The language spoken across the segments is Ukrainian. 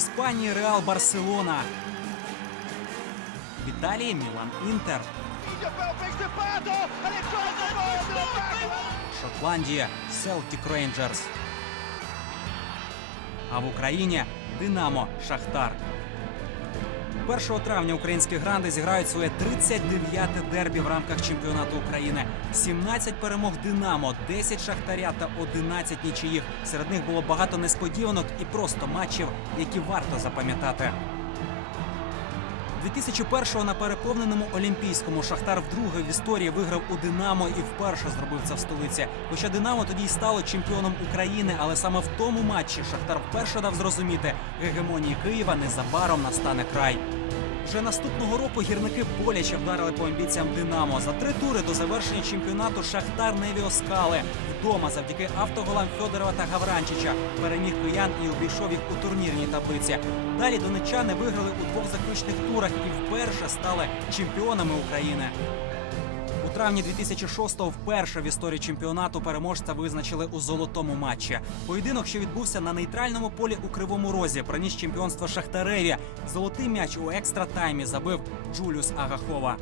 Іспанії Реал Барселона. В Італії Мілан Інтер. Шотландія Селтік Рейнджерс. А в Україні Динамо Шахтар. 1 травня українські гранди зіграють своє 39-те дербі в рамках чемпіонату України. 17 перемог Динамо, 10 шахтаря та 11 нічиїх. Серед них було багато несподіванок і просто матчів, які варто запам'ятати. 2001-го на переповненому Олімпійському Шахтар вдруге в історії виграв у Динамо і вперше зробив це в столиці. Хоча Динамо тоді й стало чемпіоном України, але саме в тому матчі Шахтар вперше дав зрозуміти, гегемонії Києва незабаром настане край. Вже наступного року гірники боляче вдарили по амбіціям Динамо. За три тури до завершення чемпіонату Шахтар не віоскали. Вдома завдяки автоголам Федорова та Гавранчича переміг киян і обійшов їх у турнірній таблиці. Далі донечани виграли у двох заключних турах і вперше стали чемпіонами України. Травні 2006-го вперше в історії чемпіонату переможця визначили у золотому матчі. Поєдинок, що відбувся на нейтральному полі у Кривому Розі, приніс чемпіонство Шахтареві. Золотий м'яч у екстра таймі забив Джуліус Агахова.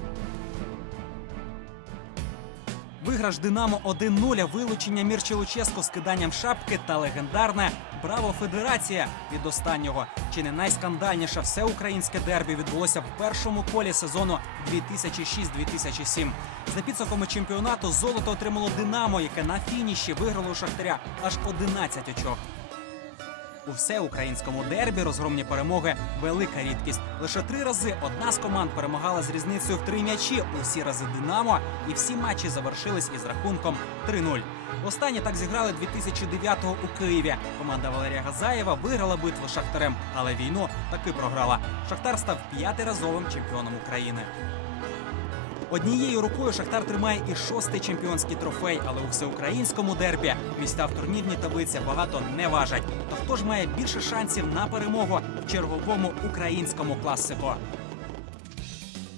Виграш Динамо 1-0, вилучення Мірчі Луческо з киданням шапки та легендарне Браво Федерація від останнього. Чи не найскандальніше всеукраїнське дербі відбулося в першому колі сезону 2006-2007. За підсумками чемпіонату золото отримало Динамо, яке на фініші виграло у Шахтаря аж 11 очок. У всеукраїнському дербі розгромні перемоги велика рідкість. Лише три рази одна з команд перемагала з різницею в три м'ячі. Усі рази Динамо, і всі матчі завершились із рахунком 3-0. Останні так зіграли 2009-го у Києві. Команда Валерія Газаєва виграла битву з Шахтарем, але війну таки програла. Шахтар став п'ятиразовим чемпіоном України. Однією рукою Шахтар тримає і шостий чемпіонський трофей, але у всеукраїнському дербі місця в турнірній таблиці багато не важать. То хто ж має більше шансів на перемогу в черговому українському класику?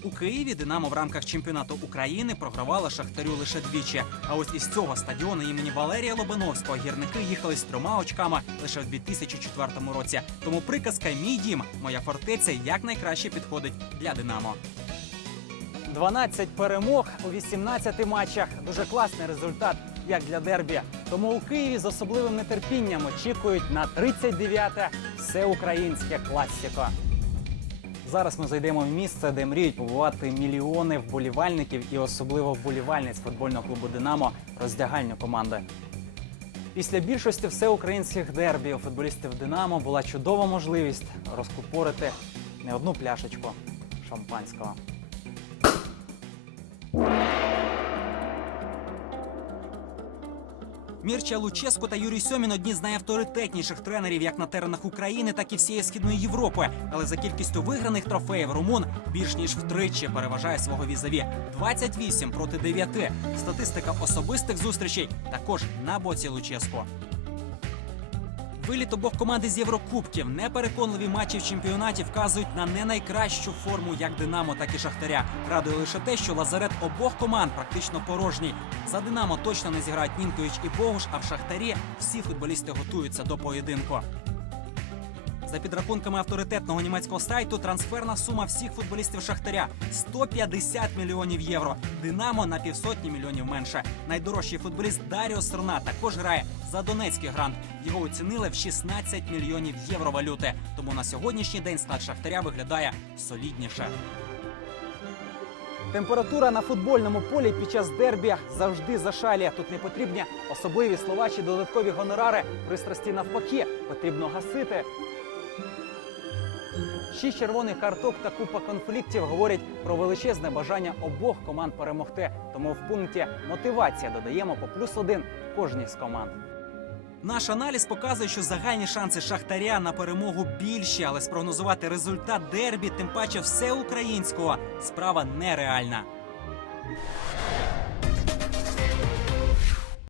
У Києві Динамо в рамках чемпіонату України програвала Шахтарю лише двічі. А ось із цього стадіону імені Валерія Лобановського гірники їхали з трьома очками лише в 2004 році. Тому приказка Мій дім, моя фортеця якнайкраще підходить для Динамо. 12 перемог у 18 матчах. Дуже класний результат, як для дербі. Тому у Києві з особливим нетерпінням очікують на 39-те всеукраїнське класіко. Зараз ми зайдемо в місце, де мріють побувати мільйони вболівальників і особливо вболівальниць футбольного клубу Динамо роздягальню команди. Після більшості всеукраїнських дербі у футболістів Динамо була чудова можливість розкупорити не одну пляшечку шампанського. Мірча Луческо та Юрій Сьомін одні з найавторитетніших тренерів як на теренах України, так і всієї східної Європи. Але за кількістю виграних трофеїв румун більш ніж втричі переважає свого візаві 28 проти 9. Статистика особистих зустрічей також на боці Луческо. Виліт обох команди з Єврокубків, непереконливі матчі в чемпіонаті вказують на не найкращу форму як Динамо, так і Шахтаря. Радує лише те, що лазарет обох команд практично порожній. За Динамо точно не зіграють Нінкович і Богуш, а в Шахтарі всі футболісти готуються до поєдинку. За підрахунками авторитетного німецького сайту, трансферна сума всіх футболістів Шахтаря 150 мільйонів євро. Динамо на півсотні мільйонів менше. Найдорожчий футболіст Даріо Срна також грає за Донецький грант. Його оцінили в 16 мільйонів євро валюти. Тому на сьогоднішній день склад Шахтаря виглядає солідніше. Температура на футбольному полі під час дербі завжди зашалює. Тут не потрібні особливі слова чи додаткові гонорари. Пристрасті навпаки потрібно гасити. Шість червоних карток та купа конфліктів говорять про величезне бажання обох команд перемогти. Тому в пункті мотивація додаємо по плюс один кожній з команд. Наш аналіз показує, що загальні шанси Шахтаря на перемогу більші, але спрогнозувати результат дербі, тим паче всеукраїнського, справа нереальна.